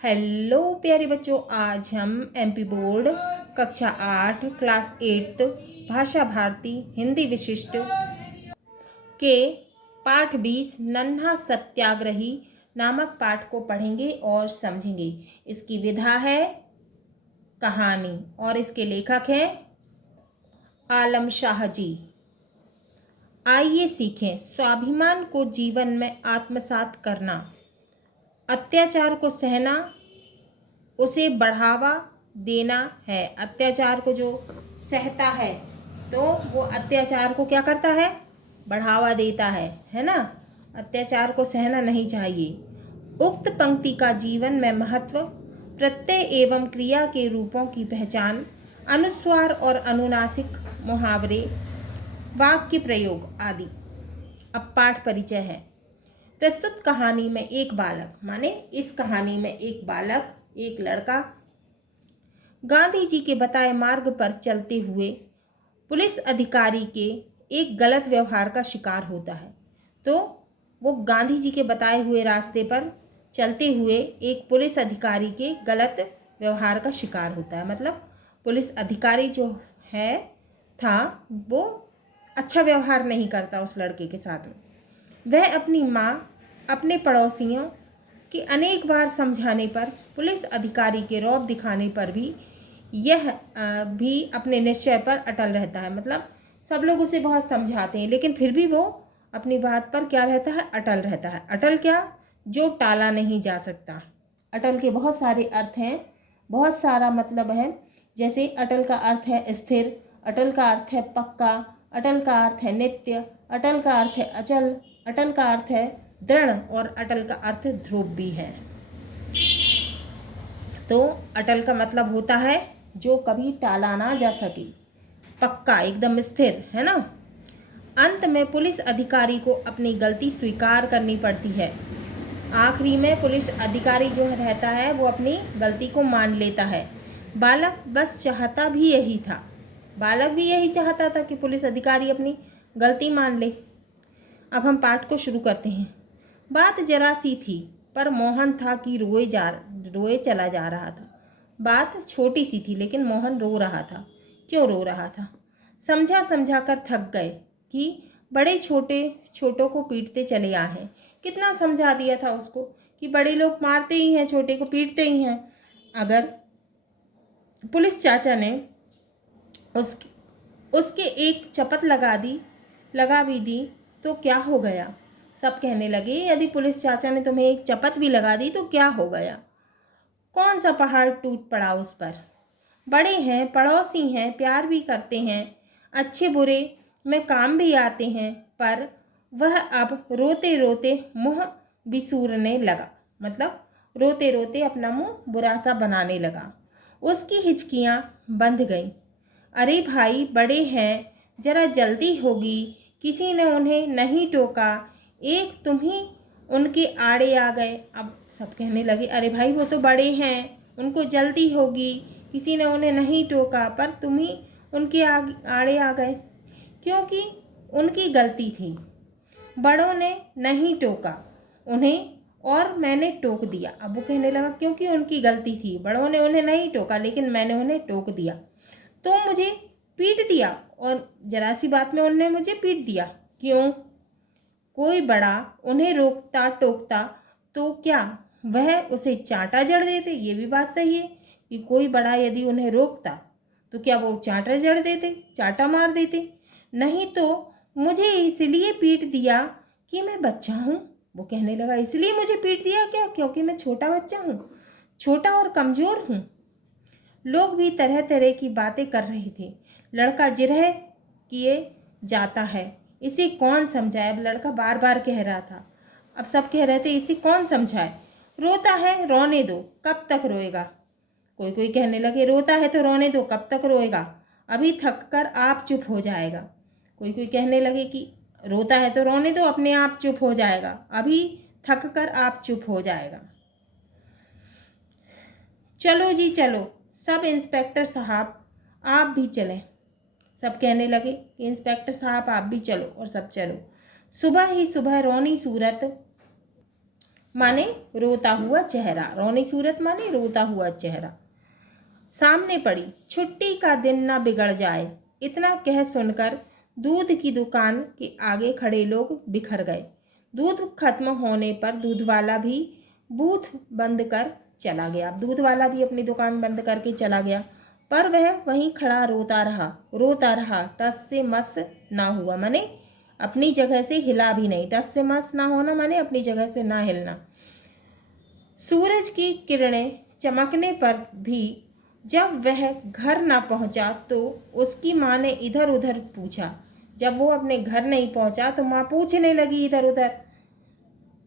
Hello प्यारे बच्चों, आज हम एमपी बोर्ड कक्षा 8 क्लास 8 भाषा भारती हिंदी विशिष्ट के पाठ 20 नन्हा सत्याग्रही नामक पाठ को पढ़ेंगे और समझेंगे। इसकी विधा है कहानी और इसके लेखक हैं आलम शाह जी। आइए सीखें स्वाभिमान को जीवन में आत्मसात करना, अत्याचार को सहना, उसे बढ़ावा देना है। अत्याचार को जो सहता है तो वो अत्याचार को क्या करता है, बढ़ावा देता है ना। अत्याचार को सहना नहीं चाहिए। उक्त पंक्ति का जीवन में महत्व, प्रत्यय एवं क्रिया के रूपों की पहचान, अनुस्वार और अनुनासिक मुहावरे, वाक्य प्रयोग आदि। अब पाठ परिचय है। प्रस्तुत कहानी में एक बालक, माने इस कहानी में एक बालक, एक लड़का गांधी जी के बताए मार्ग पर चलते हुए पुलिस अधिकारी के एक गलत व्यवहार का शिकार होता है। तो वो गांधी जी के बताए हुए रास्ते पर चलते हुए एक पुलिस अधिकारी के गलत व्यवहार का शिकार होता है। मतलब पुलिस अधिकारी जो है था वो अच्छा व्यवहार नहीं करता उस लड़के के साथ में। वह अपनी माँ, अपने पड़ोसियों कि अनेक बार समझाने पर, पुलिस अधिकारी के रौब दिखाने पर भी यह भी अपने निश्चय पर अटल रहता है। मतलब सब लोग उसे बहुत समझाते हैं लेकिन फिर भी वो अपनी बात पर क्या रहता है, अटल रहता है। अटल क्या, जो टाला नहीं जा सकता। अटल के बहुत सारे अर्थ हैं, बहुत सारा मतलब है। जैसे अटल का अर्थ है स्थिर, अटल का अर्थ है पक्का, अटल का अर्थ है नित्य, अटल का अर्थ है अचल, अटल का अर्थ है दृढ़ और अटल का अर्थ ध्रुव भी है। तो अटल का मतलब होता है जो कभी टाला ना जा सके, पक्का, एकदम स्थिर, है ना। अंत में पुलिस अधिकारी को अपनी गलती स्वीकार करनी पड़ती है। आखिरी में पुलिस अधिकारी जो रहता है वो अपनी गलती को मान लेता है। बालक बस चाहता भी यही था, बालक भी यही चाहता था कि पुलिस अधिकारी अपनी गलती मान ले। अब हम पाठ को शुरू करते हैं। बात जरा सी थी पर मोहन था कि रोए चला जा रहा था। बात छोटी सी थी लेकिन मोहन रो रहा था। क्यों रो रहा था? समझा समझा कर थक गए कि बड़े छोटों को पीटते चले आए हैं। कितना समझा दिया था उसको कि बड़े लोग मारते ही हैं, छोटे को पीटते ही हैं। अगर पुलिस चाचा ने उसके एक चपत लगा भी दी तो क्या हो गया? सब कहने लगे यदि पुलिस चाचा ने तुम्हें एक चपत भी लगा दी तो क्या हो गया? कौन सा पहाड़ टूट पड़ा उस पर? बड़े हैं, पड़ोसी हैं, प्यार भी करते हैं, अच्छे बुरे में काम भी आते हैं, पर वह अब रोते रोते मुंह बिसूरने लगा। मतलब रोते रोते अपना मुंह बुरा सा बनाने लगा। उसकी हिचकियां बंध गईं। अरे भाई, बड़े हैं, जरा जल्दी होगी। किसी ने उन्हें नहीं टोका, एक तुम ही उनके आड़े आ गए। अब सब कहने लगे अरे भाई वो तो बड़े हैं, उनको जल्दी होगी, किसी ने उन्हें नहीं टोका पर तुम ही उनके आड़े आ गए। क्योंकि उनकी गलती थी, बड़ों ने नहीं टोका उन्हें और मैंने टोक दिया। अब वो कहने लगा क्योंकि उनकी गलती थी, बड़ों ने उन्हें नहीं टोका लेकिन मैंने उन्हें टोक दिया, तो मुझे पीट दिया, और जरा सी बात में उन्होंने मुझे पीट दिया। क्यों? कोई बड़ा उन्हें रोकता टोकता तो क्या वह उसे चांटा जड़ देते? ये भी बात सही है कि कोई बड़ा यदि उन्हें रोकता तो क्या वो चांटा जड़ देते, चांटा मार देते? नहीं तो मुझे इसलिए पीट दिया कि मैं बच्चा हूँ। वो कहने लगा इसलिए मुझे पीट दिया क्या? क्योंकि मैं छोटा बच्चा हूँ, छोटा और कमज़ोर हूँ। लोग भी तरह तरह की बातें कर रहे थे। लड़का जिरह किए जाता है, इसे कौन समझाए? अब लड़का बार बार कह रहा था। अब सब कह रहे थे इसे कौन समझाए? रोता है, रोने दो, कब तक रोएगा? कोई कोई कहने लगे रोता है तो रोने दो, कब तक रोएगा? अभी थक कर आप चुप हो जाएगा। कोई कोई कहने लगे कि रोता है तो रोने दो, अपने आप चुप हो जाएगा, अभी थक कर आप चुप हो जाएगा। चलो जी चलो, सब इंस्पेक्टर साहब आप भी चलें। सब कहने लगे कि इंस्पेक्टर साहब आप भी चलो, और सब चलो। सुबह ही सुबह रोनी सूरत माने रोता हुआ चेहरा, रोनी सूरत माने रोता हुआ चेहरा। सामने पड़ी, छुट्टी का दिन ना बिगड़ जाए। इतना कह सुनकर दूध की दुकान के आगे खड़े लोग बिखर गए। दूध खत्म होने पर दूध वाला भी बूथ बंद कर चला गया। दूध वाला भी अपनी दुकान बंद करके चला गया, पर वह वहीं खड़ा रोता रहा, टस से मस ना हुआ, माने अपनी जगह से हिला भी नहीं। टस से मस ना होना माने अपनी जगह से ना हिलना। सूरज की किरणें चमकने पर भी जब वह घर ना पहुंचा तो उसकी माँ ने इधर उधर पूछा। जब वो अपने घर नहीं पहुंचा तो माँ पूछने लगी इधर उधर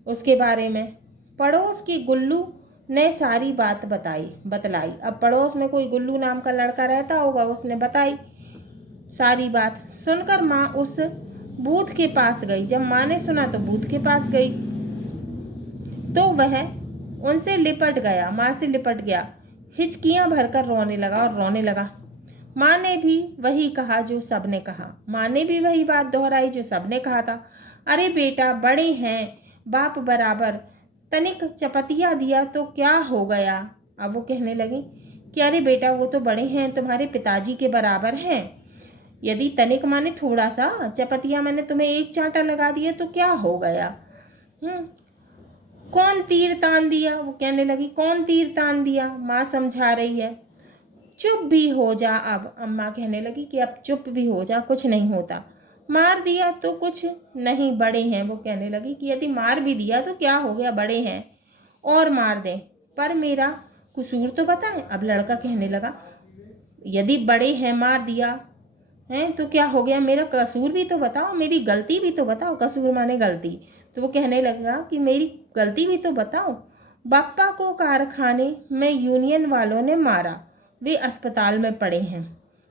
उसके बारे में। पड़ोस की गुल्लू ने सारी बात बतलाई। अब पड़ोस में कोई गुल्लू नाम का लड़का रहता होगा, उसने बताई सारी बात। सुनकर माँ उस बूथ के पास गई। जब माँ ने सुना तो बूथ के पास गई तो वह उनसे लिपट गया, माँ से लिपट गया, हिचकियां भरकर रोने लगा। माँ ने भी वही कहा जो सबने कहा। माँ ने भी वही बात दोहराई जो सबने कहा था। अरे बेटा, बड़े हैं, बाप बराबर, तनिक चपतिया दिया तो क्या हो गया। अब वो कहने लगी कि अरे बेटा, वो तो बड़े हैं, तुम्हारे पिताजी के बराबर हैं। यदि तनिक माने थोड़ा सा, चपतिया मैंने तुम्हें एक चांटा लगा दिया तो क्या हो गया। कौन तीर तान दिया, वो कहने लगी, कौन तीर तान दिया। माँ समझा रही है। चुप भी हो जा अब। अम्मा कहने लगी कि अब चुप भी हो जा, कुछ नहीं होता। मार दिया तो कुछ नहीं, बड़े हैं। वो कहने लगी कि यदि मार भी दिया तो क्या हो गया, बड़े हैं, और मार दें, पर मेरा कसूर तो बताएं। अब लड़का कहने लगा, यदि बड़े हैं, मार दिया है तो क्या हो गया, मेरा कसूर भी तो बताओ, मेरी गलती भी तो बताओ। कसूर माने गलती। तो वो कहने लगा कि मेरी गलती भी तो बताओ। पापा को कारखाने में यूनियन वालों ने मारा, वे अस्पताल में पड़े हैं।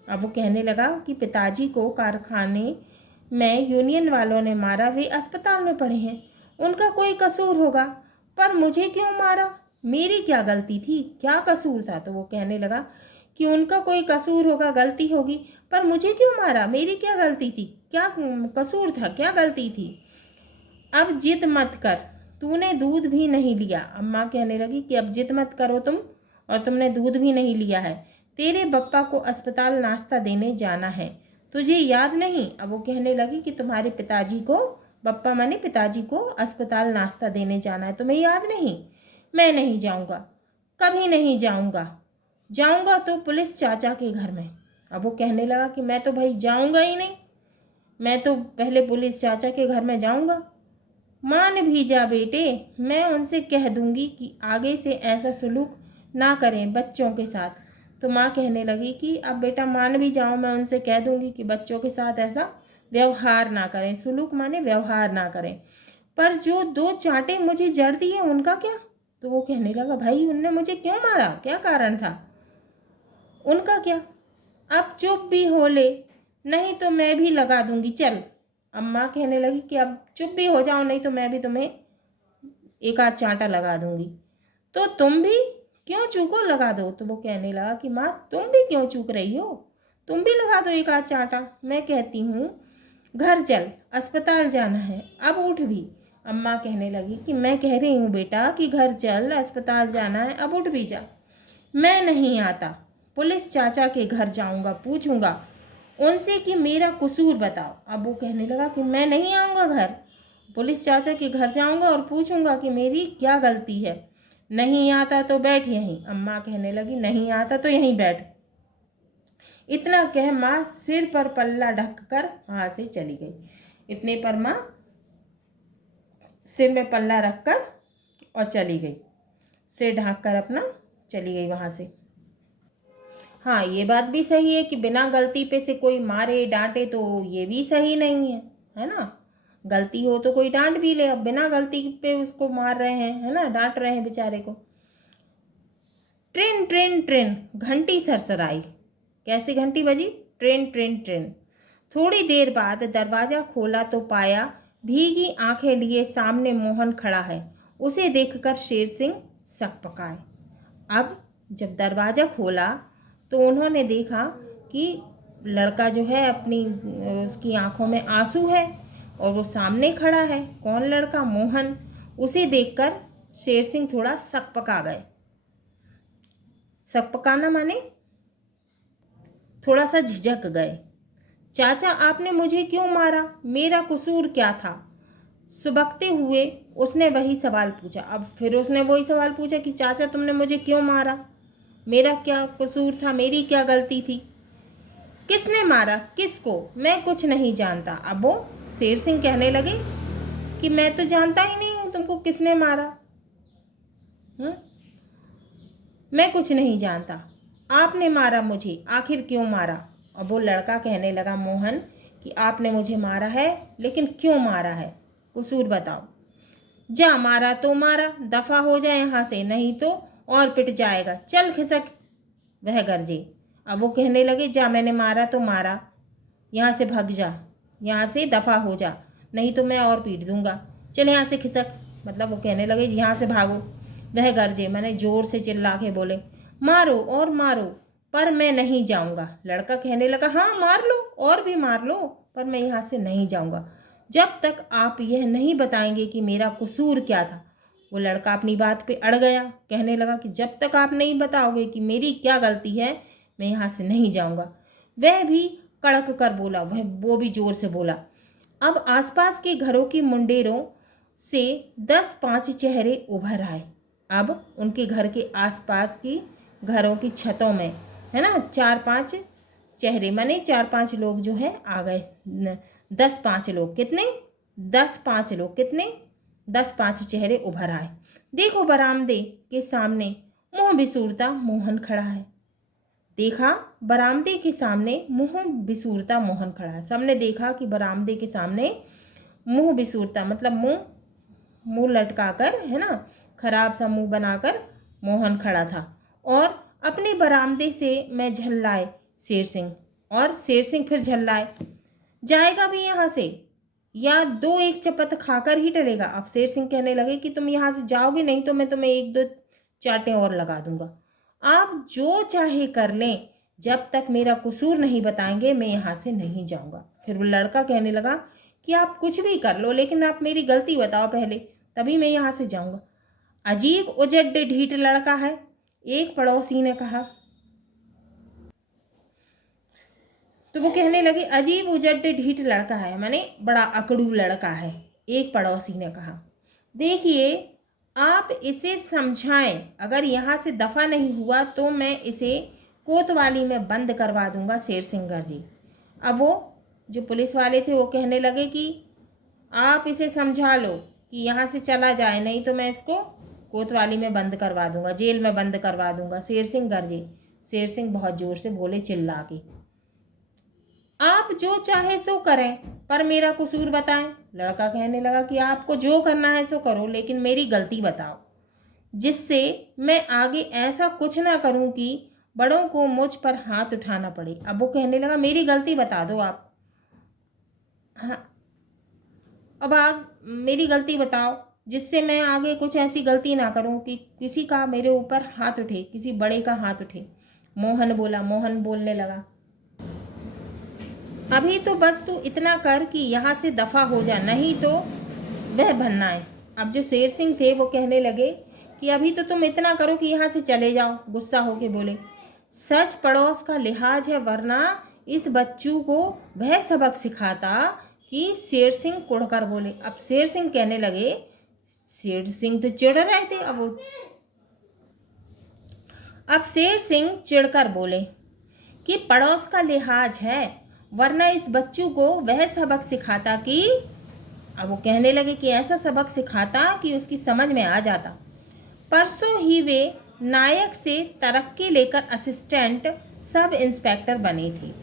अब वो कहने लगा कि पिताजी को कारखाने में यूनियन वालों ने मारा, वे अस्पताल में पड़े हैं, उनका कोई कसूर होगा, पर मुझे क्यों मारा, मेरी क्या गलती थी, क्या कसूर था। तो वो कहने लगा कि उनका कोई कसूर होगा, गलती होगी, पर मुझे क्यों मारा, मेरी क्या गलती थी, क्या कसूर था, क्या गलती थी। अब जिद मत कर, तूने दूध भी नहीं लिया। अम्मा कहने लगी कि अब जिद मत करो तुम, और तुमने दूध भी नहीं लिया है। तेरे बप्पा को अस्पताल नाश्ता देने जाना है, तुझे याद नहीं। अब वो कहने लगी कि तुम्हारे पिताजी को, बप्पा माने पिताजी को, अस्पताल नाश्ता देने जाना है, तुम्हें याद नहीं। मैं नहीं जाऊँगा, कभी नहीं जाऊँगा, जाऊँगा तो पुलिस चाचा के घर में। अब वो कहने लगा कि मैं तो भाई जाऊँगा ही नहीं, मैं तो पहले पुलिस चाचा के घर में जाऊँगा। मान भी जा बेटे, मैं उनसे कह दूंगी कि आगे से ऐसा सलूक ना करें बच्चों के साथ। तो माँ कहने लगी कि अब बेटा मान भी जाओ, मैं उनसे कह दूंगी कि बच्चों के साथ ऐसा व्यवहार ना करें। सलूक माने व्यवहार ना करें, पर जो 2 चांटे मुझे जड़ दिए उनका क्या। तो वो कहने लगा, भाई उनने मुझे क्यों मारा, क्या कारण था, उनका क्या। अब चुप भी हो ले, नहीं तो मैं भी लगा दूंगी, चल। अम्मा कहने लगी कि अब चुप भी हो जाओ, नहीं तो मैं भी तुम्हें एक आध चांटा लगा दूंगी। तो तुम भी क्यों चूको, लगा दो। तो वो कहने लगा कि माँ तुम भी क्यों चूक रही हो, तुम भी लगा दो एक आध चांटा। मैं कहती हूँ घर चल, अस्पताल जाना है, अब उठ भी। अम्मा कहने लगी कि मैं कह रही हूँ बेटा कि घर चल, अस्पताल जाना है, अब उठ भी जा। मैं नहीं आता, पुलिस चाचा के घर जाऊंगा, पूछूंगा उनसे कि मेरा कसूर बताओ। अब वो कहने लगा कि मैं नहीं आऊँगा घर, पुलिस चाचा के घर जाऊंगा और पूछूंगा कि मेरी क्या गलती है। नहीं आता तो बैठ यहीं। अम्मा कहने लगी नहीं आता तो यहीं बैठ। इतना कह माँ सिर पर पल्ला ढककर वहाँ से चली गई। इतने पर माँ सिर में पल्ला रखकर और चली गई, सिर ढक कर अपना चली गई वहाँ से। हाँ, ये बात भी सही है कि बिना गलती पे से कोई मारे डांटे तो ये भी सही नहीं है ना। गलती हो तो कोई डांट भी ले, अब बिना गलती पे उसको मार रहे हैं, है ना, डांट रहे हैं बेचारे को। ट्रेन ट्रेन ट्रेन, घंटी सरसराई। कैसी घंटी बजी, ट्रेन ट्रेन ट्रेन। थोड़ी देर बाद दरवाज़ा खोला तो पाया भीगी आंखें लिए सामने मोहन खड़ा है। उसे देखकर शेर सिंह सकपकाए। अब जब दरवाज़ा खोला तो उन्होंने देखा कि लड़का जो है अपनी, उसकी आंखों में आंसू है और वो सामने खड़ा है। कौन लड़का, मोहन। उसे देखकर शेर सिंह थोड़ा सकपका गए। सकपकाना माने थोड़ा सा झिझक गए। चाचा आपने मुझे क्यों मारा, मेरा कसूर क्या था? सुबकते हुए उसने वही सवाल पूछा। अब फिर उसने वही सवाल पूछा कि चाचा तुमने मुझे क्यों मारा, मेरा क्या कसूर था, मेरी क्या गलती थी? किसने मारा, किसको? मैं कुछ नहीं जानता। अब वो शेर सिंह कहने लगे कि मैं तो जानता ही नहीं हूं तुमको किसने मारा। मैं कुछ नहीं जानता। आपने मारा मुझे, आखिर क्यों मारा? अब वो लड़का कहने लगा मोहन कि आपने मुझे मारा है, लेकिन क्यों मारा है, कसूर बताओ। जा, मारा तो मारा, दफा हो जाए यहाँ से, नहीं तो और पिट जाएगा, चल खिसक, वह गरजे। अब वो कहने लगे जा, मैंने मारा तो मारा, यहाँ से भाग जा, यहाँ से दफा हो जा, नहीं तो मैं और पीट दूंगा, चल यहाँ से खिसक। मतलब वो कहने लगे यहाँ से भागो। वह गरजे मैंने जोर से चिल्ला के बोले मारो और मारो, पर मैं नहीं जाऊंगा। लड़का कहने लगा हाँ मार लो और भी मार लो, पर मैं यहाँ से नहीं जाऊंगा जब तक आप यह नहीं बताएंगे कि मेरा कसूर क्या था। वो लड़का अपनी बात पे अड़ गया, कहने लगा कि जब तक आप नहीं बताओगे कि मेरी क्या गलती है, मैं यहाँ से नहीं जाऊंगा। वह भी कड़क कर बोला, वो भी जोर से बोला। अब आसपास के घरों की मुंडेरों से 10-5 चेहरे उभर आए। अब उनके घर के आसपास की घरों की छतों में, है ना, 4-5 चेहरे माने 4-5 लोग जो है आ गए। 10-5 लोग कितने? 10-5 लोग कितने? 10-5 चेहरे उभर आए। देखो बरामदे के सामने मुंह बिसूरता मोहन खड़ा है। देखा बरामदे के सामने मुंह बिसूरता मोहन खड़ा है। सबने देखा कि बरामदे के सामने मुंह बिसूरता मतलब मुंह लटका कर, है ना, खराब सा मुंह बनाकर मोहन खड़ा था। और अपने बरामदे से मैं झल्लाए शेर सिंह, और शेर सिंह फिर झल्लाए, जाएगा भी यहाँ से या 2-1 चपत खाकर ही टलेगा। अब शेर सिंह कहने लगे कि तुम यहाँ से जाओगे, नहीं तो मैं तुम्हें 1-2 चाटें और लगा दूंगा। आप जो चाहे कर लें, जब तक मेरा कसूर नहीं बताएंगे मैं यहाँ से नहीं जाऊंगा। फिर वो लड़का कहने लगा कि आप कुछ भी कर लो, लेकिन आप मेरी गलती बताओ पहले, तभी मैं यहाँ से जाऊंगा। अजीब उजड्ड ढीठ लड़का है, एक पड़ोसी ने कहा। तो वो कहने लगे अजीब उजड्ड ढीठ लड़का है माने बड़ा अकड़ू लड़का है। एक पड़ोसी ने कहा देखिए आप इसे समझाएं, अगर यहाँ से दफा नहीं हुआ तो मैं इसे कोतवाली में बंद करवा दूंगा। शेर सिंह जी। अब वो जो पुलिस वाले थे वो कहने लगे कि आप इसे समझा लो कि यहाँ से चला जाए, नहीं तो मैं इसको कोतवाली में बंद करवा दूंगा, जेल में बंद करवा दूंगा। शेर सिंह गरजे। शेर सिंह बहुत जोर से बोले चिल्ला के, आप जो चाहे सो करें, पर मेरा कसूर बताएं। लड़का कहने लगा कि आपको जो करना है सो करो, लेकिन मेरी गलती बताओ, जिससे मैं आगे ऐसा कुछ ना करूं कि बड़ों को मुझ पर हाथ उठाना पड़े। अब वो कहने लगा मेरी गलती बता दो आप। हाँ, अब आप मेरी गलती बताओ जिससे मैं आगे कुछ ऐसी गलती ना करूं कि किसी का मेरे ऊपर हाथ उठे, किसी बड़े का हाथ उठे। मोहन बोला। मोहन बोलने लगा अभी तो बस तू इतना कर कि यहाँ से दफा हो जा, नहीं तो वह बनना है। अब जो शेर सिंह थे वो कहने लगे कि अभी तो तुम इतना करो कि यहाँ से चले जाओ। गुस्सा होके बोले सच पड़ोस का लिहाज है, वरना इस बच्चू को वह सबक सिखाता कि शेर सिंह कुड़कर बोले। अब शेर सिंह कहने लगे, शेर सिंह तो चिढ़ रहे थे। अब शेर सिंह चिढ़कर बोले कि पड़ोस का लिहाज है, वरना इस बच्चू को वह सबक सिखाता कि, अब वो कहने लगे कि ऐसा सबक सिखाता कि उसकी समझ में आ जाता। परसों ही वे नायक से तरक्की लेकर असिस्टेंट सब इंस्पेक्टर बनी थी।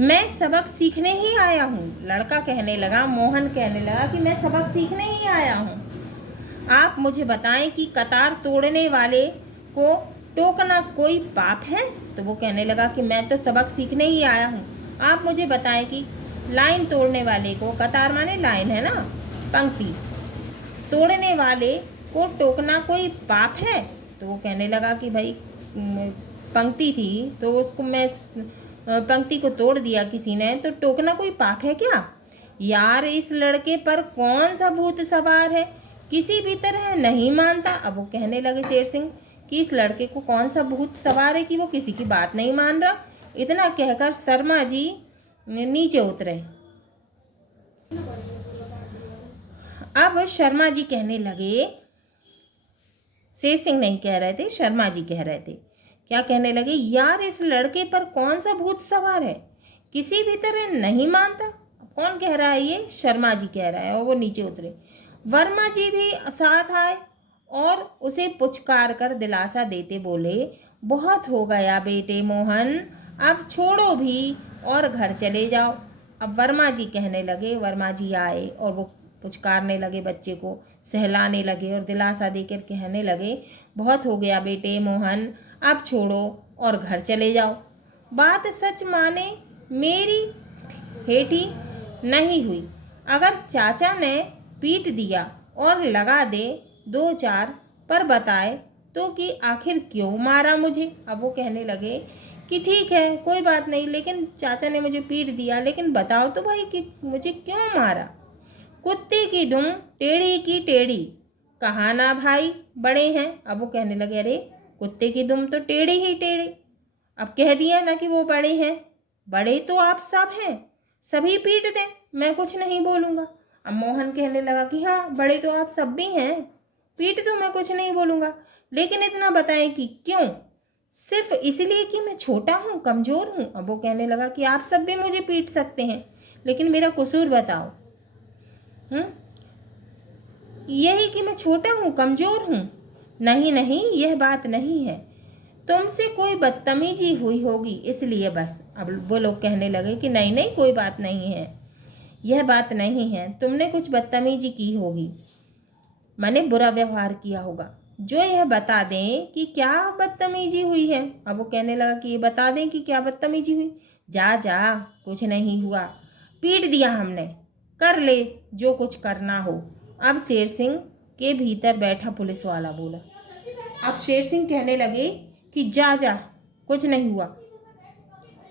मैं सबक सीखने ही आया हूँ, लड़का कहने लगा। मोहन कहने लगा कि मैं सबक सीखने ही आया हूँ। आप मुझे बताएं कि कतार तोड़ने वाले को टोकना कोई पाप है? तो वो कहने लगा कि मैं तो सबक सीखने ही आया हूँ, आप मुझे बताएं कि लाइन तोड़ने वाले को, कतार माने लाइन है ना, पंक्ति, तोड़ने वाले को टोकना कोई पाप है? तो वो कहने लगा कि भाई पंक्ति थी तो उसको मैं पंक्ति को तोड़ दिया किसी ने, तो टोकना कोई पाप है क्या? यार इस लड़के पर कौन सा भूत सवार है किसी भी तरह नहीं मानता। अब वो कहने लगे शेर सिंह कि इस लड़के को कौन सा भूत सवार है कि वो किसी की बात नहीं मान रहा। इतना कहकर शर्मा जी नीचे उतरे। अब शर्मा जी कहने लगे, शेर सिंह नहीं कह रहे थे, शर्मा जी कह रहे थे। क्या कहने लगे, यार इस लड़के पर कौन सा भूत सवार है, किसी भी तरह नहीं मानता। कौन कह रहा है ये? शर्मा जी कह रहा है। और वो नीचे उतरे। वर्मा जी भी साथ आए और उसे पुचकार कर दिलासा देते बोले, बहुत हो गया बेटे मोहन, अब छोड़ो भी और घर चले जाओ। अब वर्मा जी कहने लगे, वर्मा जी आए और वो पुचकारने लगे, बच्चे को सहलाने लगे और दिलासा देकर कहने लगे, बहुत हो गया बेटे मोहन, अब छोड़ो और घर चले जाओ। बात सच माने मेरी हेठी नहीं हुई। अगर चाचा ने पीट दिया और लगा दे दो चार पर बताए तो कि आखिर क्यों मारा मुझे। अब वो कहने लगे कि ठीक है कोई बात नहीं, लेकिन चाचा ने मुझे पीट दिया, लेकिन बताओ तो भाई कि मुझे क्यों मारा। कुत्ते की दुम टेढ़ी की टेढ़ी, कहा ना भाई बड़े हैं। अब वो कहने लगे, अरे कुत्ते की दुम तो टेढ़ी ही टेढ़ी, अब कह दिया ना कि वो बड़े हैं। बड़े तो आप सब हैं, सभी पीट दें, मैं कुछ नहीं बोलूँगा। अब मोहन कहने लगा कि हाँ बड़े तो आप सब भी हैं, पीट दो, मैं कुछ नहीं बोलूँगा, लेकिन इतना बताएं कि क्यों? सिर्फ इसलिए कि मैं छोटा हूँ, कमज़ोर हूँ। अब वो कहने लगा कि आप सब भी मुझे पीट सकते हैं, लेकिन मेरा कसूर बताओ। यही कि मैं छोटा हूँ, कमज़ोर हूँ? नहीं नहीं, यह बात नहीं है, तुमसे कोई बदतमीजी हुई होगी इसलिए बस। अब वो लोग कहने लगे कि नहीं नहीं कोई बात नहीं है, यह बात नहीं है, तुमने कुछ बदतमीजी की होगी, मैंने बुरा व्यवहार किया होगा। जो यह बता दें कि क्या बदतमीजी हुई है। अब वो कहने लगा कि ये बता दें कि क्या बदतमीजी हुई। जा जा, कुछ नहीं हुआ, पीट दिया हमने, कर ले जो कुछ करना हो। अब शेर सिंह के भीतर बैठा पुलिस वाला बोला। अब शेर सिंह कहने लगे कि जा जा, कुछ नहीं हुआ,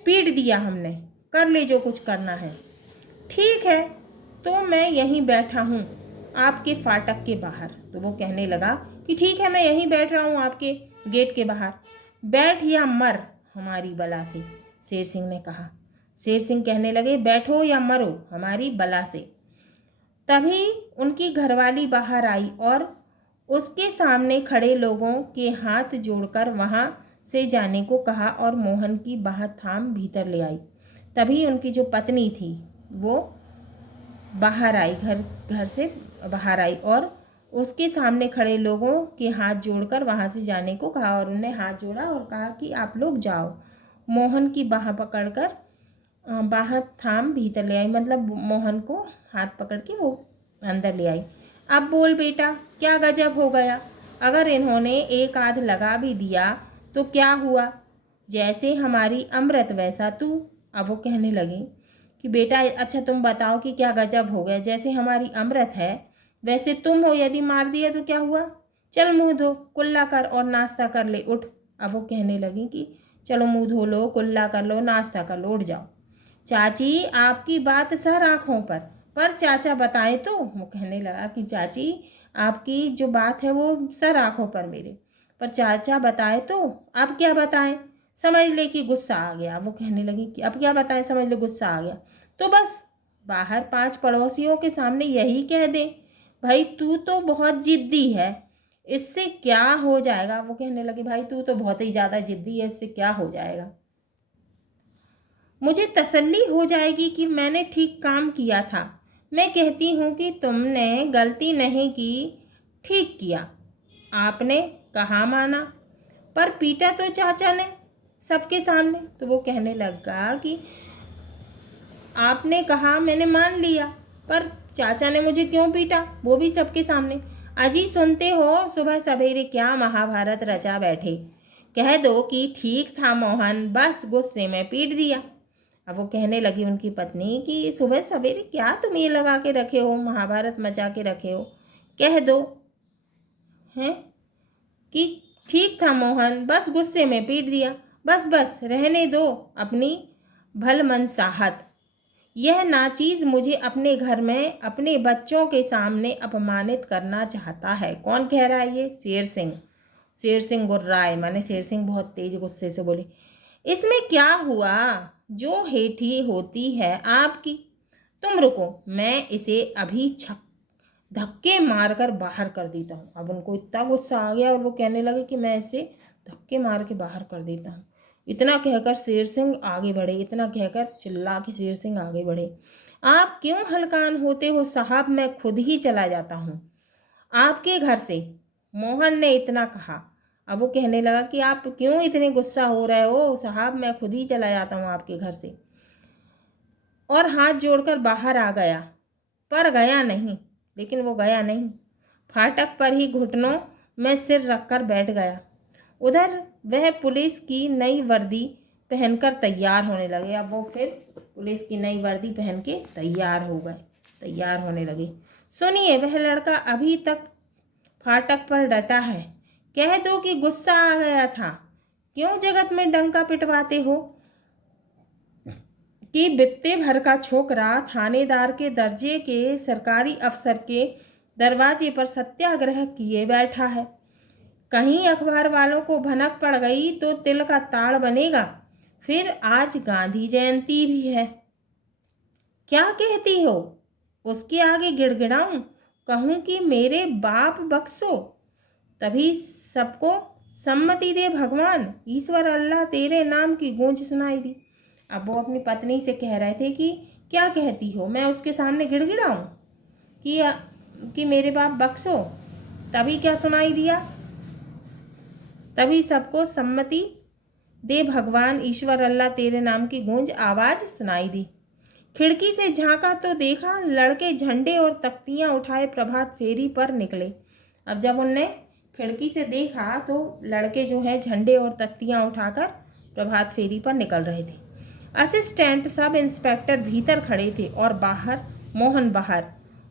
पीट दिया हमने, कर ले जो कुछ करना है। ठीक है तो मैं यहीं बैठा हूँ आपके फाटक के बाहर। तो वो कहने लगा कि ठीक है मैं यहीं बैठ रहा हूँ आपके गेट के बाहर, बैठ या मर हमारी बला से। शेर सिंह ने कहा। शेर सिंह कहने लगे, बैठो या मरो हमारी बला से। तभी उनकी घरवाली बाहर आई और उसके सामने खड़े लोगों के हाथ जोड़कर वहाँ से जाने को कहा और मोहन की बाह थाम भीतर ले आई। तभी उनकी जो पत्नी थी वो बाहर आई, घर से बाहर आई और उसके सामने खड़े लोगों के हाथ जोड़कर वहाँ से जाने को कहा और उन्हें हाथ जोड़ा और कहा कि आप लोग जाओ। मोहन की बाह पकड़कर बाह थाम भीतर ले आई, मतलब मोहन को हाथ पकड़ के वो अंदर ले आई। अब बोल बेटा, क्या गजब हो गया, अगर इन्होंने एक आध लगा भी दिया तो क्या हुआ, जैसे हमारी अमृत वैसा तू। अब वो कहने लगी कि बेटा अच्छा तुम बताओ कि क्या गजब हो गया, जैसे हमारी अमृत है वैसे तुम हो, यदि मार दिया तो क्या हुआ, चल मुँह धो, कुल्ला कर और नाश्ता कर ले, उठ। अब वो कहने लगी कि चलो मुँह धो लो, कुल्ला कर लो, नाश्ता कर लो, उठ जाओ। चाची आपकी बात सर आँखों पर चाचा बताए तो। वो कहने लगा कि चाची आपकी जो बात है वो सर आँखों पर मेरे, पर चाचा बताए तो। अब क्या बताएं, समझ ले कि गुस्सा आ गया। वो कहने लगी कि अब क्या बताएं, समझ ले गुस्सा आ गया तो बस बाहर 5 पड़ोसियों के सामने यही कह दे, भाई तू तो बहुत जिद्दी है, इससे क्या हो जाएगा। वो कहने लगे भाई तू तो बहुत ही ज़्यादा जिद्दी है, इससे क्या हो जाएगा, मुझे तसल्ली हो जाएगी कि मैंने ठीक काम किया था। मैं कहती हूँ कि तुमने गलती नहीं की, ठीक किया, आपने कहा माना, पर पीटा तो चाचा ने सबके सामने। तो वो कहने लगा कि आपने कहा मैंने मान लिया, पर चाचा ने मुझे क्यों पीटा, वो भी सबके सामने। अजी सुनते हो, सुबह सवेरे क्या महाभारत रचा बैठे, कह दो कि ठीक था मोहन, बस गुस्से में पीट दिया। अब वो कहने लगी उनकी पत्नी कि सुबह सवेरे क्या तुम ये लगा के रखे हो, महाभारत मचा के रखे हो, कह दो हैं कि ठीक था मोहन, बस गुस्से में पीट दिया, बस बस रहने दो अपनी भलमनसाहत, यह नाचीज मुझे अपने घर में अपने बच्चों के सामने अपमानित करना चाहता है। कौन कह रहा है ये? शेर सिंह। शेर सिंह गुर्राए, माने शेर सिंह बहुत तेज गुस्से से बोले, इसमें क्या हुआ? जो हेठी होती है आपकी। तुम रुको, मैं इसे अभी धक्के मारकर बाहर कर देता हूँ। अब उनको इतना गुस्सा आ गया और वो कहने लगे कि मैं इसे धक्के मार के बाहर कर देता हूँ। इतना कहकर शेर सिंह आगे बढ़े, इतना कहकर चिल्ला के शेर सिंह आगे बढ़े। आप क्यों हलकान होते हो साहब, मैं खुद ही चला जाता हूँ आपके घर से। मोहन ने इतना कहा। अब वो कहने लगा कि आप क्यों इतने गुस्सा हो रहे हो साहब, मैं खुद ही चला जाता हूँ आपके घर से। और हाथ जोड़कर बाहर आ गया, पर गया नहीं। लेकिन वो गया नहीं, फाटक पर ही घुटनों में सिर रखकर बैठ गया। उधर वह पुलिस की नई वर्दी पहनकर तैयार होने लगे। अब वो फिर पुलिस की नई वर्दी पहन के तैयार हो गए, तैयार होने लगे। सुनिए, वह लड़का अभी तक फाटक पर डटा है। कह दो कि गुस्सा आ गया था। क्यों जगत में डंका पिटवाते हो कि बित्ते भर का छोकरा थानेदार के दर्जे के सरकारी अफसर के दरवाजे पर सत्याग्रह किए बैठा है। कहीं अखबार वालों को भनक पड़ गई तो तिल का ताड़ बनेगा। फिर आज गांधी जयंती भी है। क्या कहती हो? उसके आगे गिड़गिड़ाऊं, कहूं कि मेरे बाप बख्शो? तभी सबको सम्मति दे भगवान, ईश्वर अल्लाह तेरे नाम की गूंज सुनाई दी। अब वो अपनी पत्नी से कह रहे थे कि क्या कहती हो, मैं उसके सामने गिड़गिड़ाऊं कि मेरे बाप बख्शो? तभी क्या सुनाई दिया? तभी सबको सम्मति दे भगवान, ईश्वर अल्लाह तेरे नाम की गूंज आवाज सुनाई दी। खिड़की से झांका तो देखा लड़के झंडे और तख्तियां उठाए प्रभात फेरी पर निकले। अब जब उनने खिड़की से देखा तो लड़के जो है झंडे और तख्तियां उठाकर प्रभात फेरी पर निकल रहे थे। असिस्टेंट सब इंस्पेक्टर भीतर खड़े थे और बाहर मोहन बाहर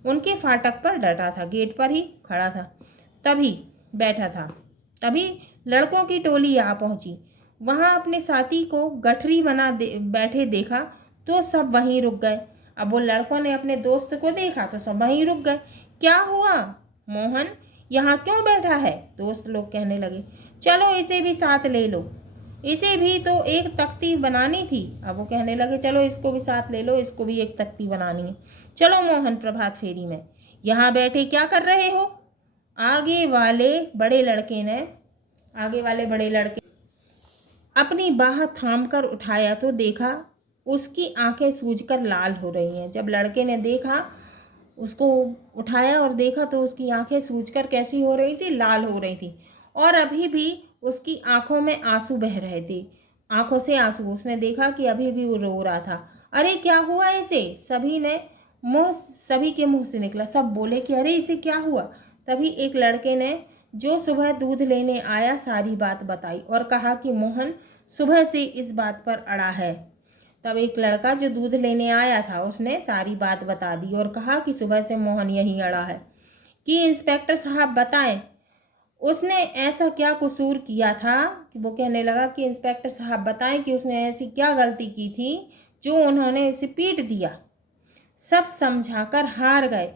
उनके फाटक पर डटा था, गेट पर ही खड़ा था, तभी बैठा था। तभी लड़कों की टोली आ पहुंची। वहां अपने साथी को गठरी बना बैठे देखा तो सब वहीं रुक गए। अब वो लड़कों ने अपने दोस्त को देखा तो सब वहीं रुक गए। क्या हुआ मोहन, यहाँ क्यों बैठा है? दोस्त लोग कहने लगे, चलो इसे भी साथ ले लो, इसे भी तो एक तख्ती बनानी थी। अब वो कहने लगे, चलो इसको भी साथ ले लो, इसको भी एक तख्ती बनानी है। चलो मोहन, प्रभात फेरी में यहाँ बैठे क्या कर रहे हो? आगे वाले बड़े लड़के अपनी बाह थामकर उठाया तो देखा उसकी आंखें सूजकर लाल हो रही हैं। जब लड़के ने देखा, उसको उठाया और देखा तो उसकी आंखें सूजकर कैसी हो रही थी? लाल हो रही थी। और अभी भी उसकी आंखों में आंसू बह रहे थे, आंखों से आंसू। उसने देखा कि अभी भी वो रो रहा था। अरे क्या हुआ इसे? सभी के मुंह से निकला। सब बोले कि अरे इसे क्या हुआ? तभी एक लड़के ने, जो सुबह दूध लेने आया, सारी बात बताई और कहा कि मोहन सुबह से इस बात पर अड़ा है। तब एक लड़का जो दूध लेने आया था उसने सारी बात बता दी और कहा कि सुबह से मोहन यहीं अड़ा है कि इंस्पेक्टर साहब बताएं उसने ऐसा क्या कसूर किया था। कि वो कहने लगा कि इंस्पेक्टर साहब बताएं कि उसने ऐसी क्या गलती की थी जो उन्होंने इसे पीट दिया। सब समझाकर हार गए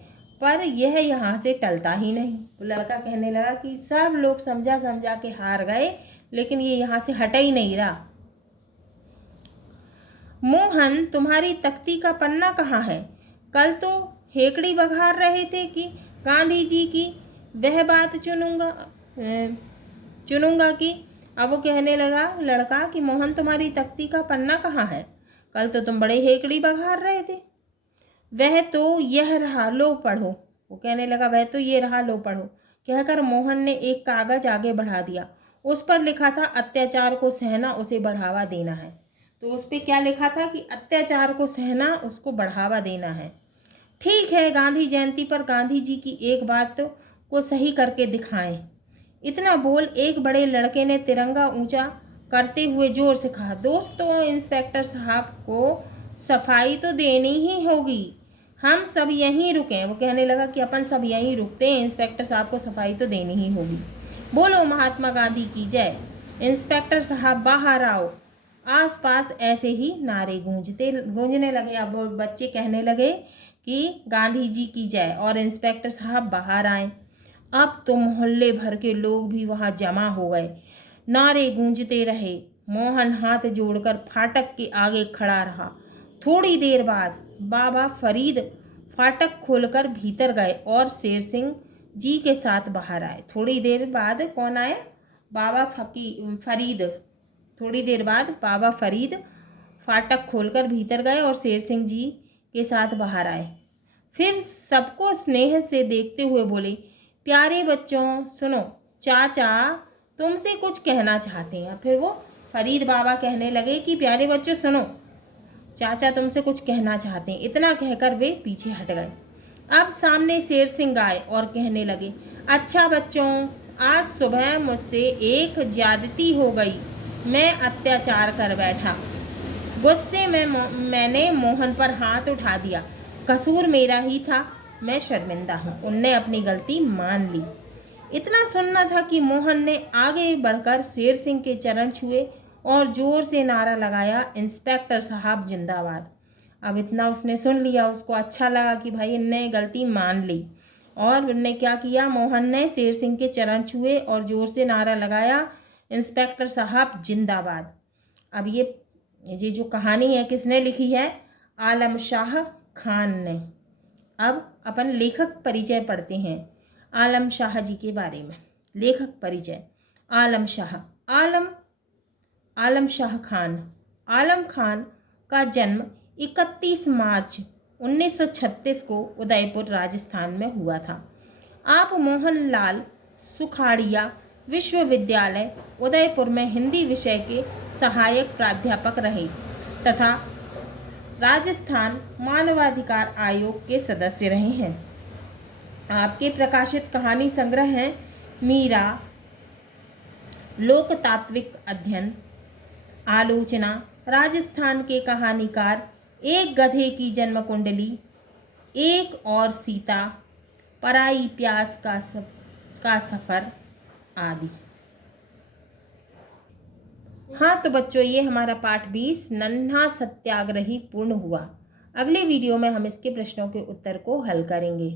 पर यह यहाँ से टलता ही नहीं। वो लड़का कहने लगा कि सब लोग समझा समझा के हार गए लेकिन ये यहाँ से हट ही नहीं रहा। मोहन, तुम्हारी तख्ती का पन्ना कहाँ है? कल तो हेकड़ी बघार रहे थे कि गांधी जी की वह बात चुनूंगा की। अब वो कहने लगा लड़का कि मोहन, तुम्हारी तख्ती का पन्ना कहाँ है? कल तो तुम बड़े हेकड़ी बघार रहे थे। वह तो यह रहा, लो पढ़ो। वो कहने लगा वह तो ये रहा, लो पढ़ो। कहकर मोहन ने एक कागज आगे बढ़ा दिया। उस पर लिखा था अत्याचार को सहना, उसे बढ़ावा देना है। तो उस पर क्या लिखा था कि अत्याचार को सहना, उसको बढ़ावा देना है। ठीक है, गांधी जयंती पर गांधी जी की एक बात को सही करके दिखाएं। इतना बोल एक बड़े लड़के ने तिरंगा ऊंचा करते हुए जोर से कहा, दोस्तों इंस्पेक्टर साहब को सफाई तो देनी ही होगी, हम सब यहीं रुकें। वो कहने लगा कि अपन सब यहीं रुकते हैं, इंस्पेक्टर साहब को सफाई तो देनी ही होगी। बोलो महात्मा गांधी की जय। इंस्पेक्टर साहब बाहर आओ। आसपास ऐसे ही नारे गूंजने लगे। अब वो बच्चे कहने लगे कि गांधी जी की जय, और इंस्पेक्टर साहब बाहर आए। अब तो मोहल्ले भर के लोग भी वहां जमा हो गए। नारे गूंजते रहे। मोहन हाथ जोड़कर फाटक के आगे खड़ा रहा। थोड़ी देर बाद बाबा फरीद फाटक खोलकर भीतर गए और शेर सिंह जी के साथ बाहर आए। थोड़ी देर बाद कौन आया? बाबा फरीद। थोड़ी देर बाद बाबा फरीद फाटक खोलकर भीतर गए और शेर सिंह जी के साथ बाहर आए। फिर सबको स्नेह से देखते हुए बोले, प्यारे बच्चों सुनो, चाचा तुमसे कुछ कहना चाहते हैं। फिर वो फरीद बाबा कहने लगे कि प्यारे बच्चों सुनो, चाचा तुमसे कुछ कहना चाहते हैं। इतना कहकर वे पीछे हट गए। अब सामने शेर सिंह आए और कहने लगे, अच्छा बच्चों, आज सुबह मुझसे एक ज्यादती हो गई। मैं अत्याचार कर बैठा। गुस्से में मैंने मोहन पर हाथ उठा दिया। कसूर मेरा ही था। मैं शर्मिंदा हूँ। उनने अपनी गलती मान ली। इतना सुनना था कि मोहन ने आगे बढ़कर शेर सिंह के चरण छुए और जोर से नारा लगाया, इंस्पेक्टर साहब जिंदाबाद। अब इतना उसने सुन लिया, उसको अच्छा लगा कि भाई इनने गलती मान ली। और उनने क्या किया, मोहन ने शेर सिंह के चरण छुए और जोर से नारा लगाया, इंस्पेक्टर साहब जिंदाबाद। अब ये जो कहानी है किसने लिखी है? आलम शाह खान ने। अब अपन लेखक परिचय पढ़ते हैं आलम शाह जी के बारे में। लेखक परिचय। आलम शाह। आलम शाह खान। आलम खान का जन्म 31 मार्च 1936 को उदयपुर राजस्थान में हुआ था। आप मोहनलाल सुखाड़िया विश्वविद्यालय उदयपुर में हिंदी विषय के सहायक प्राध्यापक रहे तथा राजस्थान मानवाधिकार आयोग के सदस्य रहे हैं। आपके प्रकाशित कहानी संग्रह हैं मीरा, लोकतात्विक अध्ययन, आलोचना, राजस्थान के कहानीकार, एक गधे की जन्म कुंडली, एक और सीता, पराई प्यास का सफर आदि। हाँ तो बच्चों, ये हमारा पाठ 20 नन्हा सत्याग्रही पूर्ण हुआ। अगले वीडियो में हम इसके प्रश्नों के उत्तर को हल करेंगे।